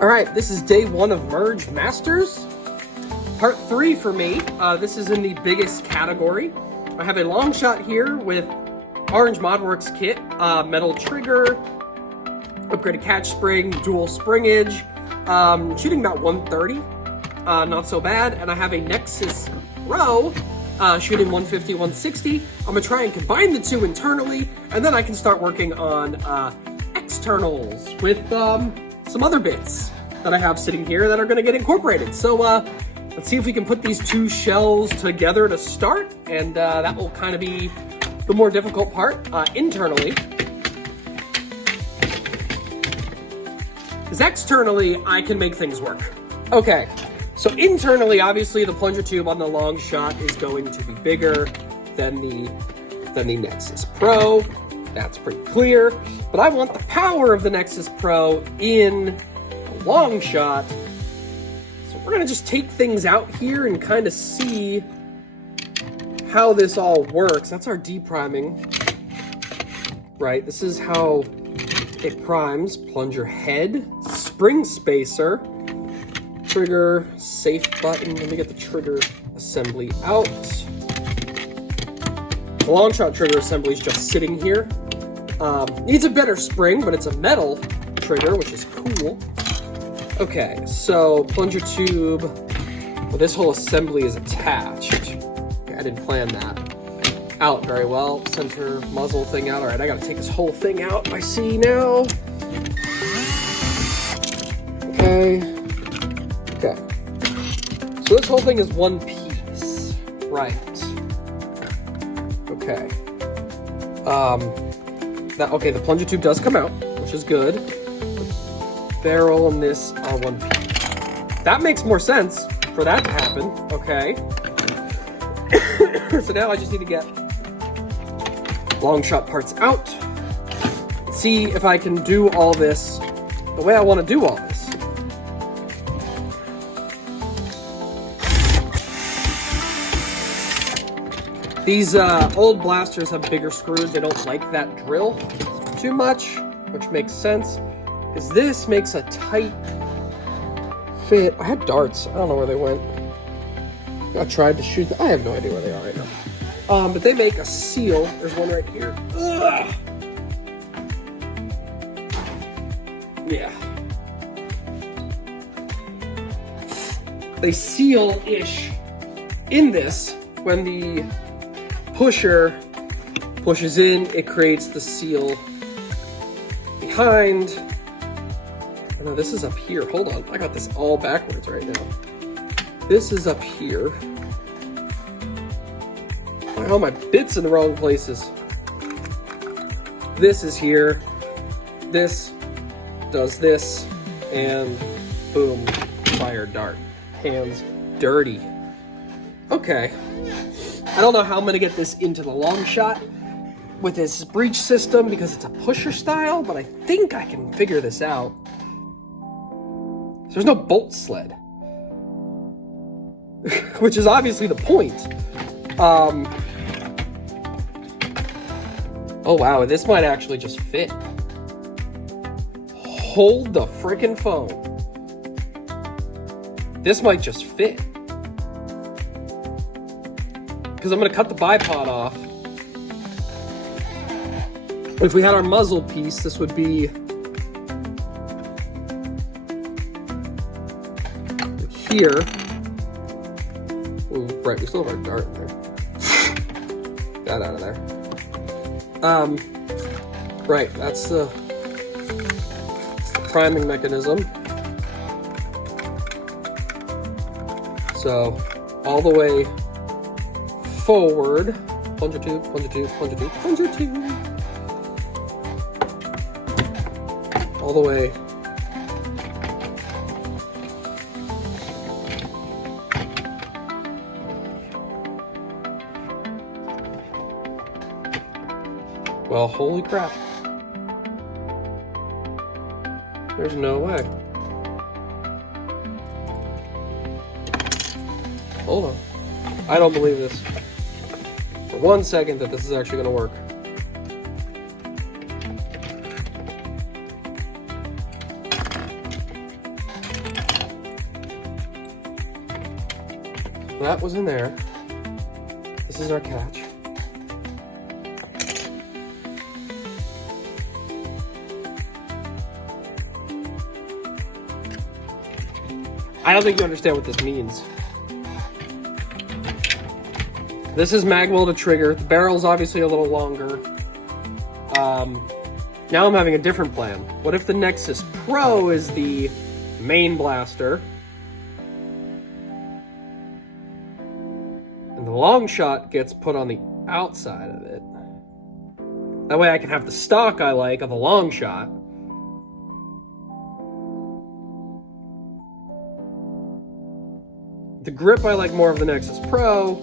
All right, this is day 1 of MergeMasters. Part 3 for me. This is in the biggest category. I have a long shot here with Orange ModWorks kit, metal trigger, upgraded catch spring, dual springage, shooting about 130, not so bad. And I have a Nexus Pro, shooting 150, 160. I'm gonna try and combine the two internally, and then I can start working on externals with some other bits that I have sitting here that are gonna get incorporated. So let's see if we can put these two shells together to start, and that will kind of be the more difficult part internally. Because externally, I can make things work. Okay, so internally, obviously the plunger tube on the long shot is going to be bigger than the Nexus Pro. That's pretty clear, but I want the power of the Nexus Pro in a long shot. So we're gonna just take things out here and kind of see how this all works. That's our depriming, right? This is how it primes. Plunger head, spring spacer, trigger, safe button. Let me get the trigger assembly out. The long shot trigger assembly is just sitting here. Needs a better spring, but it's a metal trigger, which is cool. Okay, so plunger tube. Well, this whole assembly is attached. Okay, I didn't plan that out very well. Center muzzle thing out. All right, I gotta take this whole thing out. I see now. Okay. Okay. So this whole thing is one piece, right? Okay. Okay, the plunger tube does come out, which is good. The barrel and this are one piece. That makes more sense for that to happen. Okay. So now I just need to get long shot parts out. See if I can do all this the way I want to do all this. These old blasters have bigger screws. They don't like that drill too much, which makes sense, because this makes a tight fit. I had darts. I don't know where they went. I tried to shoot them. I have no idea where they are right now. But they make a seal. There's one right here. Ugh. Yeah. They seal-ish in this. When the pusher pushes in, it creates the seal behind. Oh, no, this is up here. Hold on. I got this all backwards right now. This is up here. I got all my bits in the wrong places. This is here. This does this. And boom. Fire dart. Hands dirty. Okay. I don't know how I'm going to get this into the long shot with this breech system because it's a pusher style, but I think I can figure this out. There's no bolt sled, which is obviously the point. Oh wow, this might actually just fit. Hold the frickin' phone. This might just fit. Because I'm going to cut the bipod off. If we had our muzzle piece, this would be here. Ooh, right, we still have our dart in there. Got out of there. Right, that's the priming mechanism. So, all the way forward, plunger tube, plunger tube, plunger tube, plunger tube. All the way. Well, holy crap. There's no way. Hold on. I don't believe this. For 1 second that this is actually going to work. that was in there. This is our catch. I don't think you understand what this means. This is magwell to trigger. The barrel's obviously a little longer. Now I'm having a different plan. What if the Nexus Pro is the main blaster, and the long shot gets put on the outside of it? That way I can have the stock I like of a long shot. The grip I like more of the Nexus Pro.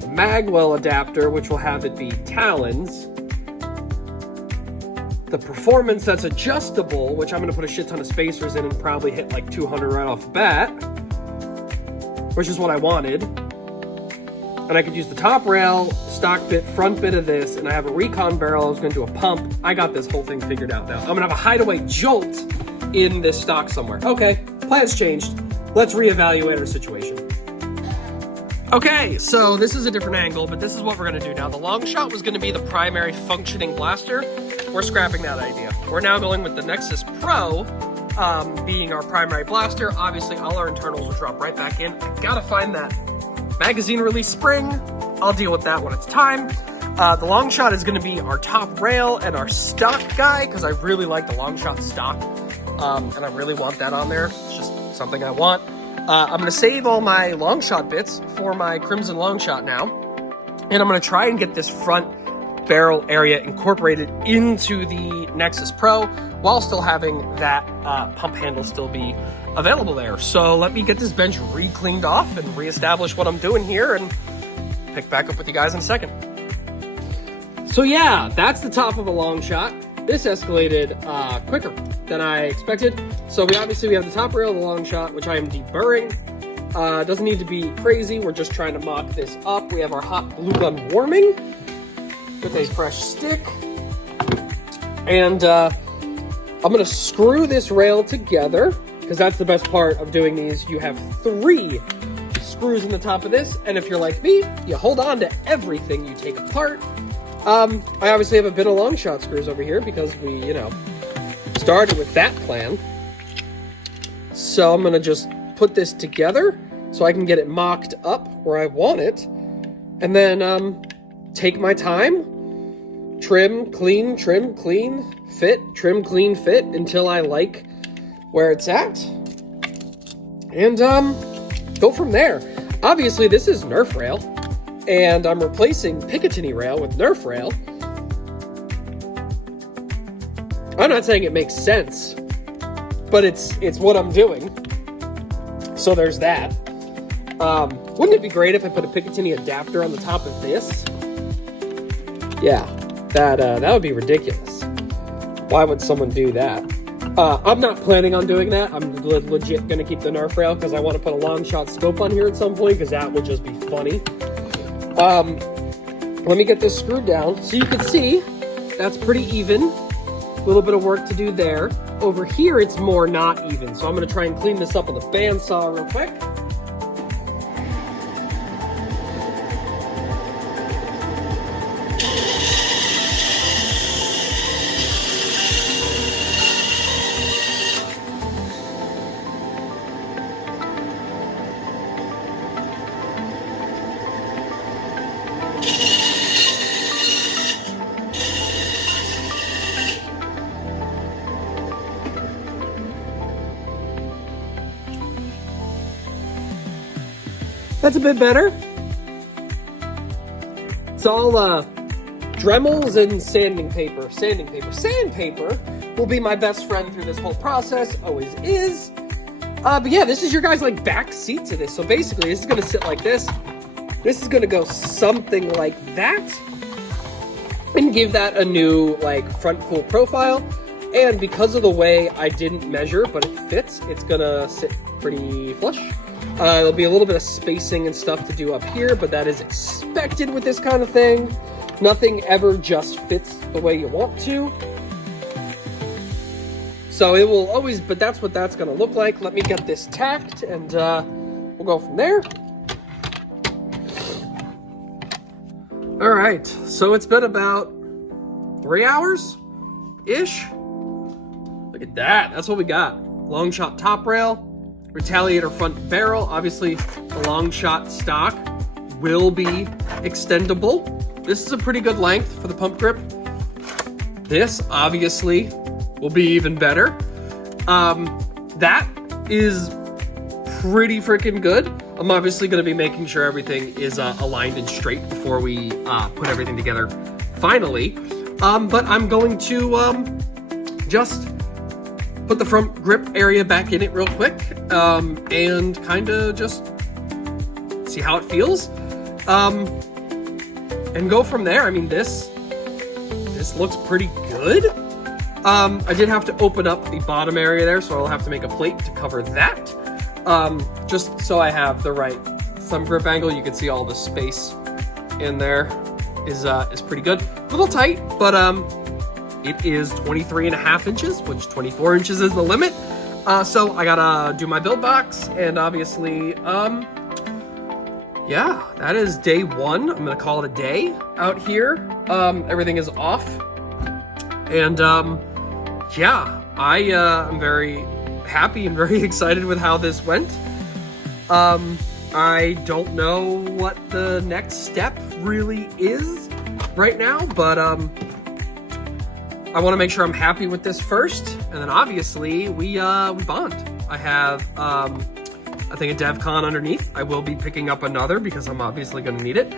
The magwell adapter, which will have it be talons. The performance that's adjustable, which I'm going to put a shit ton of spacers in and probably hit like 200 right off the bat, which is what I wanted. And I could use the top rail, stock bit, front bit of this, and I have a recon barrel. I was going to do a pump. I got this whole thing figured out now. I'm going to have a hideaway jolt in this stock somewhere. Okay, plans changed. Let's reevaluate our situation. Okay, so this is a different angle, but this is what we're going to do now. The long shot was going to be the primary functioning blaster. We're scrapping that idea. We're now going with the Nexus Pro being our primary blaster. Obviously, all our internals will drop right back in. I gotta find that magazine release spring. I'll deal with that when it's time. The long shot is going to be our top rail and our stock guy, because I really like the long shot stock, and I really want that on there. It's just something I want. I'm going to save all my long shot bits for my Crimson long shot now, and I'm going to try and get this front barrel area incorporated into the Nexus Pro while still having that pump handle still be available there. So let me get this bench re-cleaned off and reestablish what I'm doing here, and pick back up with you guys in a second. So yeah, that's the top of a long shot. This escalated quicker than I expected. So we have the top rail of the long shot, which I am deburring. Doesn't need to be crazy. We're just trying to mock this up. We have our hot glue gun warming with a fresh stick. And I'm gonna screw this rail together, because that's the best part of doing these. You have 3 screws in the top of this, and if you're like me, you hold on to everything you take apart. I obviously have a bit of long shot screws over here because we, started with that plan. So I'm gonna just put this together so I can get it mocked up where I want it, and then take my time, trim, clean, fit, trim, clean, fit until I like where it's at, and go from there. Obviously, this is Nerf rail, and I'm replacing Picatinny rail with Nerf rail. I'm not saying it makes sense, but it's what I'm doing. So there's that. Wouldn't it be great if I put a Picatinny adapter on the top of this? Yeah, that would be ridiculous. Why would someone do that? I'm not planning on doing that. I'm legit going to keep the Nerf rail because I want to put a long shot scope on here at some point, because that would just be funny. Let me get this screwed down so you can see that's pretty even. A little bit of work to do there. Over here, it's more not even. So I'm going to try and clean this up with a bandsaw real quick. That's a bit better. It's all Dremels and sanding paper. Sandpaper will be my best friend through this whole process, always is. But yeah, this is your guys' like back seat to this. So basically, this is gonna sit like this. This is gonna go something like that, and give that a new like front cool profile. And because of the way I didn't measure, but it fits, it's gonna sit pretty flush. There'll be a little bit of spacing and stuff to do up here, but that is expected with this kind of thing. Nothing ever just fits the way you want to. So it will always, but that's what that's gonna look like. Let me get this tacked and we'll go from there. All right, so it's been about 3 hours-ish. Look at that, that's what we got. Long shot top rail, Retaliator front barrel. Obviously, the long shot stock will be extendable. This is a pretty good length for the pump grip. This, obviously, will be even better. That is pretty freaking good. I'm obviously going to be making sure everything is aligned and straight before we put everything together finally. But I'm going to just put the front grip area back in it real quick and kind of just see how it feels and go from there. I mean, this looks pretty good. I did have to open up the bottom area there, so I'll have to make a plate to cover that. Just so I have the right thumb grip angle. You can see all the space in there is pretty good. A little tight, but it is 23.5 inches, which 24 inches is the limit. So I gotta do my build box, and obviously, yeah, that is day one. I'm gonna call it a day out here. Everything is off, and yeah, I'm very happy and very excited with how this went. I don't know what the next step really is right now, but I want to make sure I'm happy with this first, and then obviously we bond. I have I think a DevCon underneath. I will be picking up another because I'm obviously going to need it.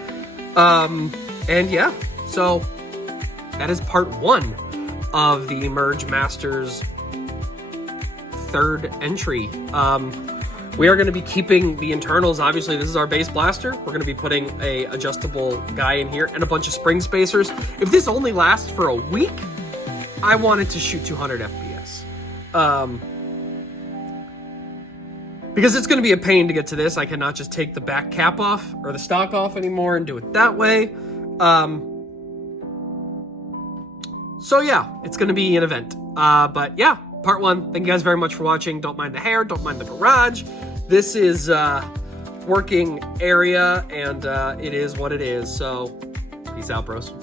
And yeah, so that is part one of the MergeMaster's third entry. We are going to be keeping the internals. Obviously, this is our base blaster. We're going to be putting a adjustable guy in here and a bunch of spring spacers. If this only lasts for a week, I want it to shoot 200 FPS. Because it's going to be a pain to get to this. I cannot just take the back cap off or the stock off anymore and do it that way. So yeah, it's going to be an event. But yeah, part one. Thank you guys very much for watching. Don't mind the hair. Don't mind the garage. This is working area, and it is what it is. So peace out, bros.